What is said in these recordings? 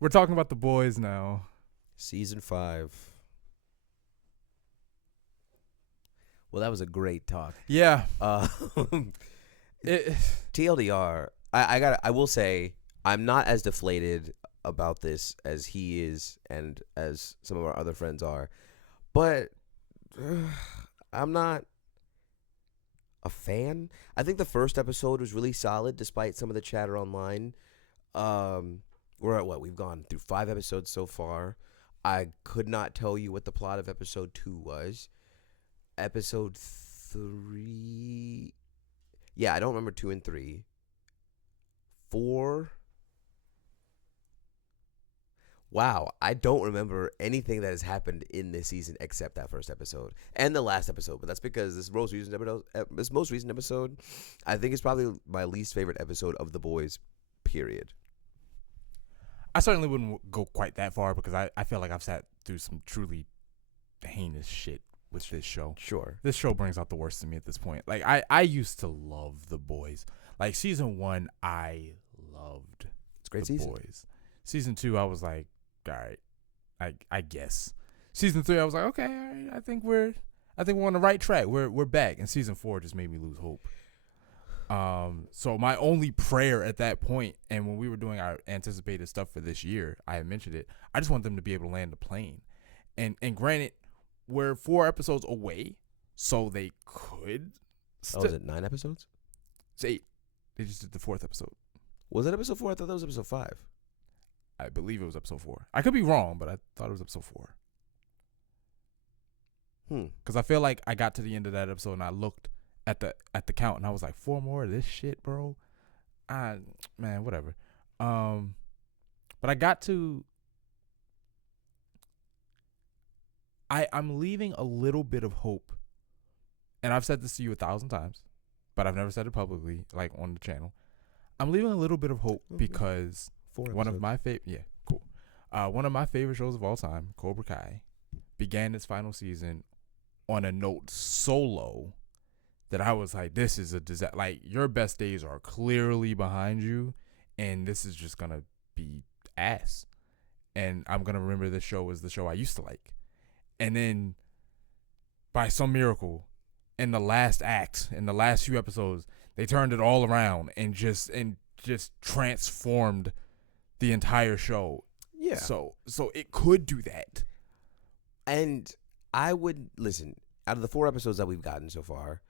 We're talking about The Boys now. Season 5. Well, that was a great talk. Yeah. Uh, It, TLDR. I will say I'm not as deflated about this as he is and as some of our other friends are, but I'm not a fan. I think the first episode was really solid, despite some of the chatter online. We're at what? We've gone through 5 episodes so far. I could not tell you what the plot of episode 2 was. Episode 3. Yeah, I don't remember 2 and 3. 4. Wow, I don't remember anything that has happened in this season except that first episode and the last episode. But that's because this most recent episode, I think is probably my least favorite episode of The Boys. Period. I certainly wouldn't go quite that far because I feel like I've sat through some truly heinous shit with this show. Sure. This show brings out the worst in me at this point. Like I used to love The Boys. Like season 1, I loved It's a great The season. Boys. Season 2, I was like, all right, I guess. Season 3, I was like, okay, all right, I think we're on the right track. We're back. And season 4 just made me lose hope. So my only prayer at that point, and when we were doing our anticipated stuff for this year, I had mentioned it. I just want them to be able to land the plane. And granted, we're 4 episodes away, so they could. Was it 9 episodes? It's 8. They just did the 4th episode. Was it episode 4? I thought that was episode 5. I believe it was episode 4. I could be wrong, but I thought it was episode 4. Because I feel like I got to the end of that episode and I looked at the count and I was like, 4 more of this shit, bro. Man, whatever. But I got to. I'm leaving a little bit of hope, and I've said this to you 1,000 times, but I've never said it publicly, like on the channel. I'm leaving a little bit of hope because 4 episodes. one of my one of my favorite shows of all time, Cobra Kai, began its final season on a note so low that I was like, this is a disaster. Like, your best days are clearly behind you, and this is just going to be ass. And I'm going to remember this show as the show I used to like. And then, by some miracle, in the last act, in the last few episodes, they turned it all around and just transformed the entire show. Yeah. So it could do that. And I would listen, out of the 4 episodes that we've gotten so far,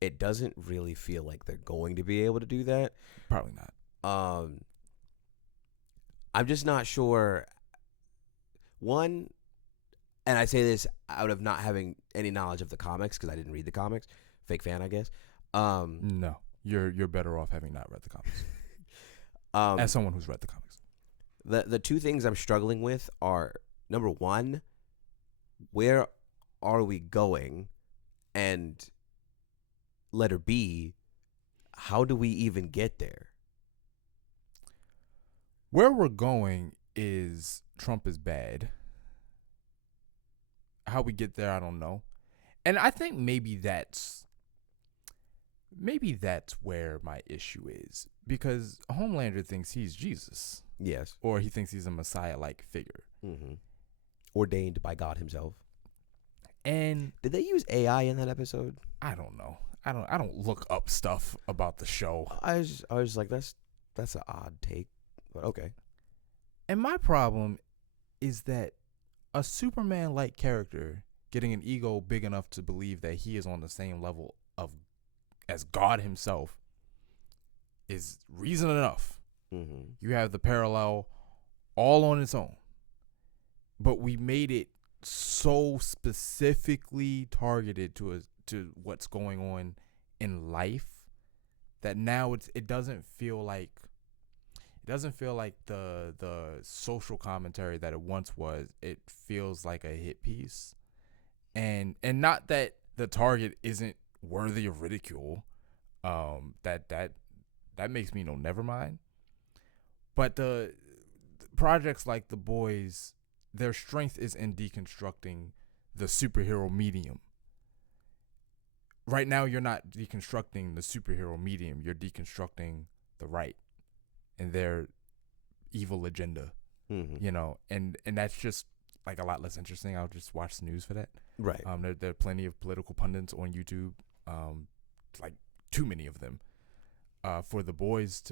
it doesn't really feel like they're going to be able to do that. Probably not. I'm just not sure. One, and I say this out of not having any knowledge of the comics because I didn't read the comics. Fake fan, I guess. No, you're better off having not read the comics. As someone who's read the comics. The 2 things I'm struggling with are, number 1, where are we going? And letter B, how do we even get there? Where we're going is Trump is bad. How we get there, I don't know. And I think maybe that's where my issue is. Because Homelander thinks he's Jesus. Yes. Or he thinks he's a Messiah-like figure. Mm-hmm. Ordained by God himself. And did they use AI in that episode? I don't know. I don't look up stuff about the show. I was like, that's an odd take, but okay. And my problem is that a Superman-like character getting an ego big enough to believe that he is on the same level as God himself is reason enough. Mm-hmm. You have the parallel all on its own. But we made it so specifically targeted to what's going on in life that now it doesn't feel like the social commentary that it once was. It feels like a hit piece. And not that the target isn't worthy of ridicule. That makes me never mind. But the projects like The Boys, their strength is in deconstructing the superhero medium. Right now, you're not deconstructing the superhero medium. You're deconstructing the right and their evil agenda. Mm-hmm. And that's just like a lot less interesting. I'll just watch the news for that. Right. There are plenty of political pundits on YouTube, like too many of them, for the boys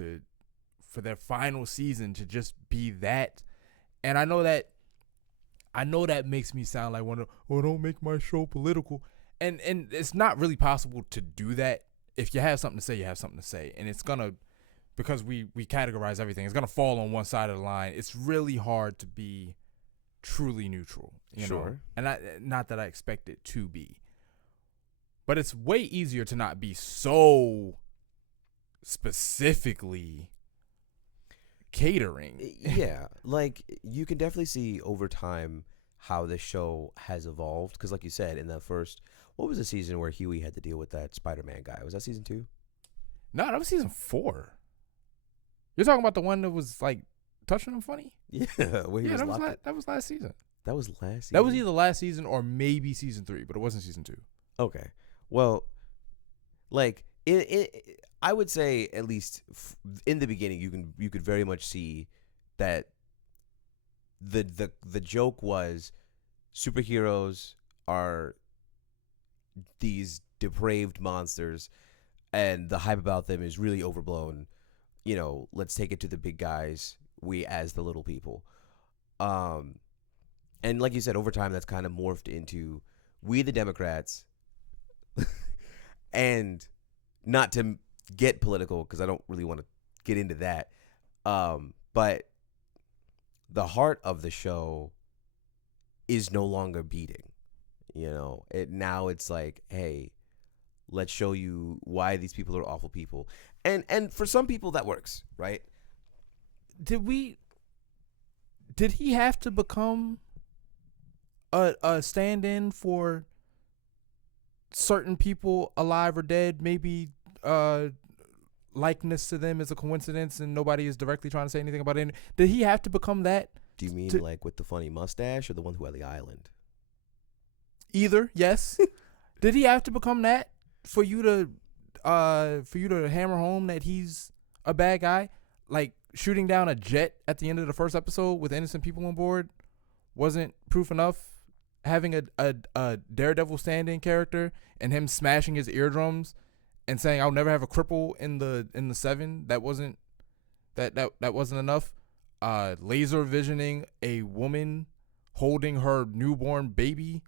for their final season to just be that. And I know that makes me sound like one of, oh, don't make my show political. And it's not really possible to do that. If you have something to say, you have something to say. And it's gonna, because we categorize everything, it's gonna fall on one side of the line. It's really hard to be truly neutral, Sure. And not that I expect it to be. But it's way easier to not be so specifically catering. Yeah, like you can definitely see over time how the show has evolved. Because, like you said, in the first, what was the season where Huey had to deal with that Spider-Man guy? Was that season 2? No, that was season 4. You're talking about the one that was like touching him funny? Yeah, where he was locked up. That was last season. That was last season. That was either last season or maybe season 3, but it wasn't season 2. Okay. Well, like I would say at least in the beginning, you could very much see that the joke was superheroes are these depraved monsters, and the hype about them is really overblown. Let's take it to the big guys, we as the little people. And like you said, over time that's kind of morphed into we the Democrats. And not to get political, because I don't really want to get into that, but the heart of the show is no longer beating. Now it's like, hey, let's show you why these people are awful people, and for some people that works, right? Did he have to become a stand-in for certain people, alive or dead? Maybe likeness to them is a coincidence and nobody is directly trying to say anything about it. Did he have to become that? Do you mean like with the funny mustache, or the one who had the island? Either, yes. Did he have to become that for you to hammer home that he's a bad guy? Like shooting down a jet at the end of the first episode with innocent people on board wasn't proof enough? Having a Daredevil stand-in character and him smashing his eardrums and saying I'll never have a cripple in the 7, that wasn't enough. Laser visioning a woman holding her newborn baby,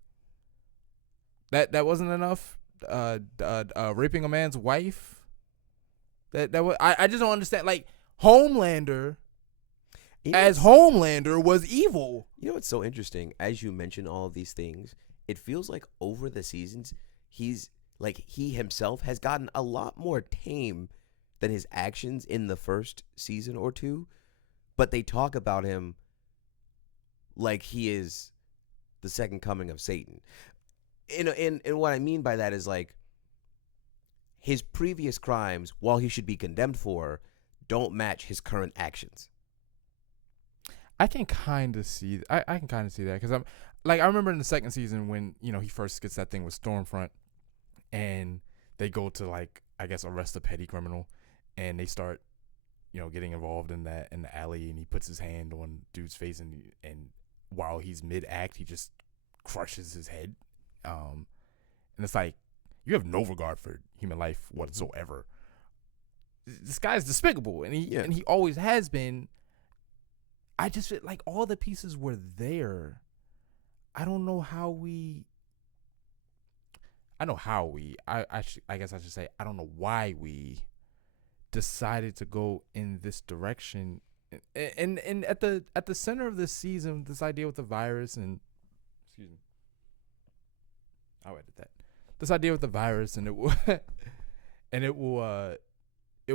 that wasn't enough. Raping a man's wife, that was, I just don't understand. Like Homelander, as Homelander, was evil. You know what's so interesting? As you mention all of these things, it feels like over the seasons, he himself has gotten a lot more tame than his actions in the first season or 2. But they talk about him like he is the second coming of Satan. And what I mean by that is, like, his previous crimes, while he should be condemned for, don't match his current actions. I can kind of see that because I remember in the second season when he first gets that thing with Stormfront, and they go to, like, I guess arrest a petty criminal, and they start getting involved in that in the alley, and he puts his hand on dude's face, and while he's mid act he just crushes his head, and it's like, you have no regard for human life whatsoever. This guy's despicable, and he always has been. I just feel like all the pieces were there. I don't know how we. I know how we. I guess I should say I don't know why we decided to go in this direction. And at the center of this season, this idea with the virus and, excuse me, I'll edit that. This idea with the virus, and it will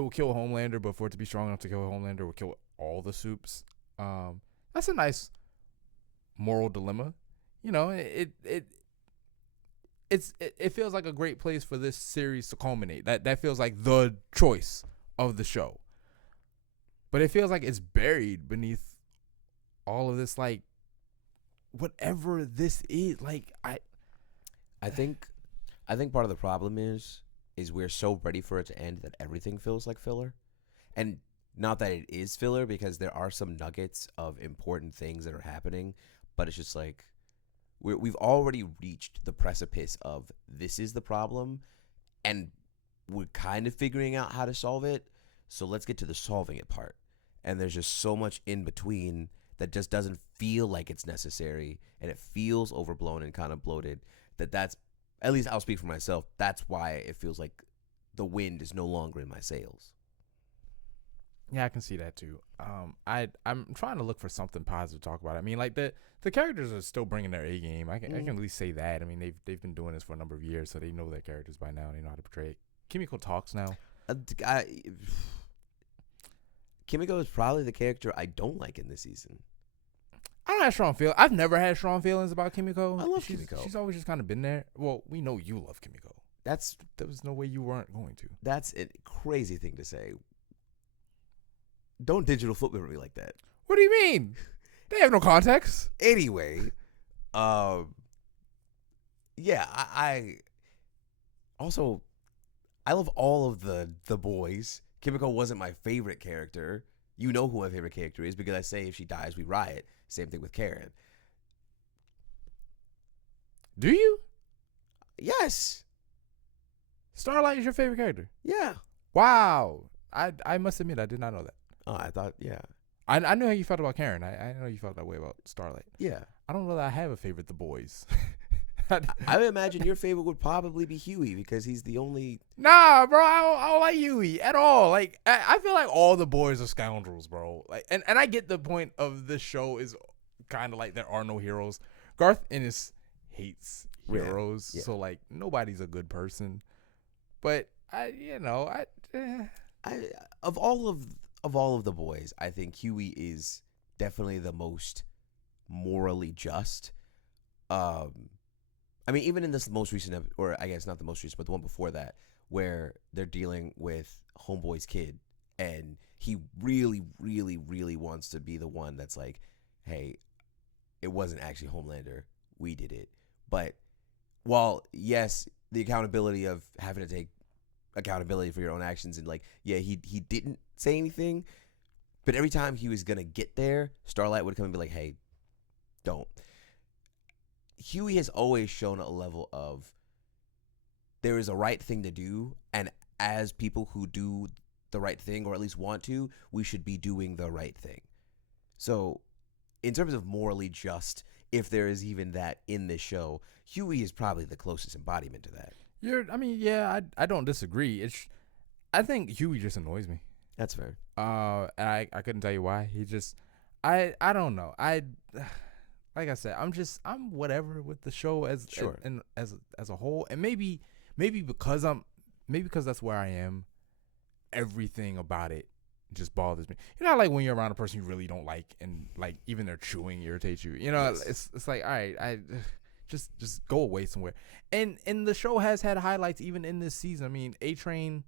kill Homelander, but for it to be strong enough to kill Homelander, it will kill all the Supes. That's a nice moral dilemma. It feels like a great place for this series to culminate. That feels like the choice of the show. But it feels like it's buried beneath all of this, like, whatever this is. Like, I think part of the problem is we're so ready for it to end that everything feels like filler. And Not that it is filler, because there are some nuggets of important things that are happening, but it's just like we've already reached the precipice of this is the problem, and we're kind of figuring out how to solve it. So let's get to the solving it part. And there's just so much in between that just doesn't feel like it's necessary, and it feels overblown and kind of bloated. That's at least I'll speak for myself. That's why it feels like the wind is no longer in my sails. Yeah, I can see that too. I'm trying to look for something positive to talk about. I mean, like the characters are still bringing their A game. I can at least say that. I mean, they've been doing this for a number of years, so they know their characters by now. They know how to portray it. Kimiko talks now. Kimiko is probably the character I don't like in this season. I don't have strong feelings. I've never had strong feelings about Kimiko. I love Kimiko. She's always just kind of been there. Well, we know you love Kimiko. There was no way you weren't going to. That's a crazy thing to say. Don't digital footprint me like that. What do you mean? They have no context. Anyway, yeah, I also I love all of the boys. Kimiko wasn't my favorite character. You know who my favorite character is, because I say if she dies, we riot. Same thing with Karen. Do you? Yes. Starlight is your favorite character? Yeah. Wow. I must admit, I did not know that. Oh, I thought, yeah. I knew how you felt about Karen. I know you felt that way about Starlight. Yeah. I don't know that I have a favorite, the boys. I would imagine your favorite would probably be Huey, because he's the only... Nah, bro, I don't like Huey at all. Like, I feel like all the boys are scoundrels, bro. Like, and I get the point of this show is kind of like there are no heroes. Garth Ennis hates heroes, yeah. so like nobody's a good person. But of all of the boys, I think Huey is definitely the most morally just. I mean, even in this most recent, or I guess not the most recent, but the one before that, where they're dealing with Homeboy's kid, and he really, really, really wants to be the one that's like, hey, it wasn't actually Homelander, we did it. But while, yes, the accountability of having to take accountability for your own actions, and like, yeah, he didn't say anything, but every time he was going to get there, Starlight would come and be like, hey, don't. Huey has always shown a level of there is a right thing to do, and as people who do the right thing, or at least want to, we should be doing the right thing. So in terms of morally just, if there is even that in this show, Huey is probably the closest embodiment to that. I don't disagree. I think Huey just annoys me. That's fair. And I couldn't tell you why. He just, I don't know. Like I said, I'm whatever with the show as a whole, and maybe because that's where I am, everything about it just bothers me. You know, like when you're around a person you really don't like, and like even their chewing irritates you. You know, yes. It's like, all right, I just go away somewhere. And the show has had highlights even in this season. I mean, A-Train,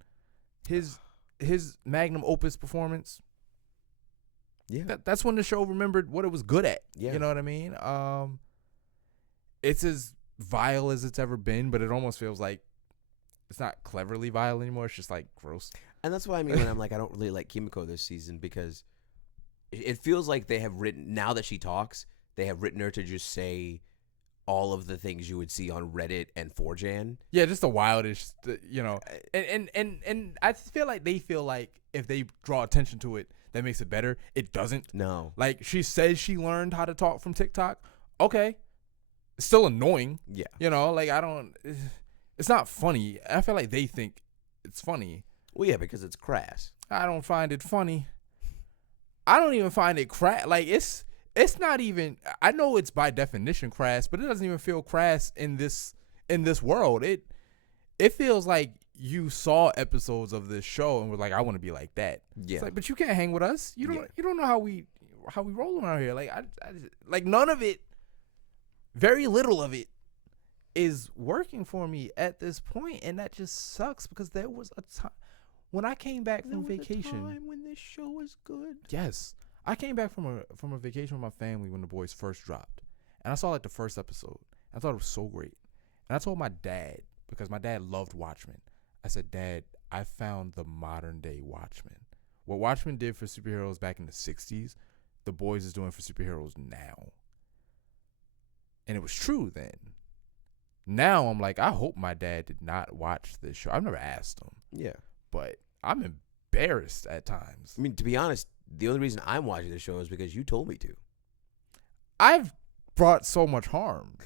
his magnum opus performance. Yeah, that's when the show remembered what it was good at. Yeah, you know what I mean. It's as vile as it's ever been, but it almost feels like it's not cleverly vile anymore. It's just like gross. And that's what I mean when I'm like, I don't really like Kimiko this season, because it feels like they have written, now that she talks, they have written her to just say all of the things you would see on Reddit and 4chan. Yeah, just the wildest, you know. And I feel like they feel like if they draw attention to it, that makes it better. It doesn't. No. Like, she says she learned how to talk from TikTok. Okay. It's still annoying. Yeah. You know, like, it's not funny. I feel like they think it's funny. Well, yeah, because it's crass. I don't find it funny. I don't even find it crass. Like, it's not even, I know it's by definition crass, but it doesn't even feel crass in this world. It feels like you saw episodes of this show and were like, I want to be like that. Yeah. It's like, but you can't hang with us. You don't know how we roll around here. Like, I like, none of it, very little of it is working for me at this point, and that just sucks, because there was a time when I came back from vacation. There was a time when this show was good. Yes. I came back from a vacation with my family when the boys first dropped, and I saw like the first episode. I thought it was so great, and I told my dad, because my dad loved Watchmen. I said, Dad, I found the modern day Watchmen. what Watchmen did for superheroes back in the 60s, The Boys is doing for superheroes now. And it was true then. Now I'm like, I hope my dad did not watch this show. I've never asked him. Yeah. But I'm embarrassed at times. I mean, to be honest, the only reason I'm watching this show is because you told me to. I've brought so much harm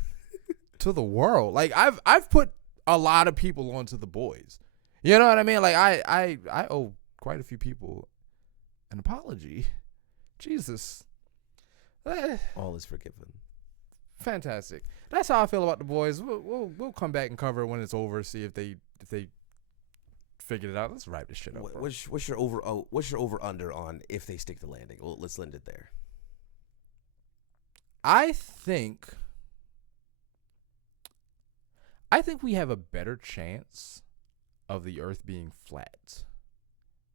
to the world. Like I've put a lot of people onto The Boys. You know what I mean? Like I owe quite a few people an apology. Jesus. All is forgiven. Fantastic. That's how I feel about The Boys. We'll come back and cover it when it's over. See if they figured it out. Let's wrap this shit up. Bro. What's your over under on if they stick the landing? Well, let's end it there. I think we have a better chance of the Earth being flat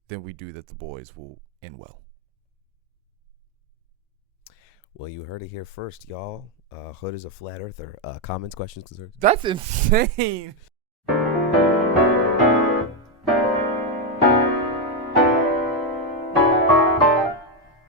than we do that The Boys will end well. Well, you heard it here first, y'all. Hood is a flat earther. Comments, questions, concerns? That's insane.